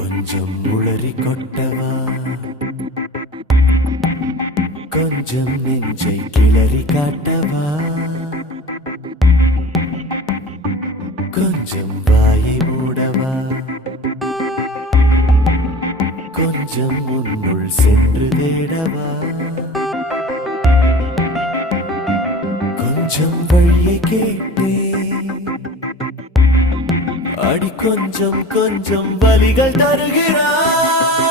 கொஞ்சம் உளறி கொட்டவா, கொஞ்சம் நெஞ்சை கிளறி காட்டவா, கொஞ்சம் வாயை மூடவா, கொஞ்சம் உன்னுள் சென்று தேடவா, கொஞ்சம் வழியை கேட்டே அடி கொஞ்சம் கொஞ்சம் வலிகள் தருகிறாய்.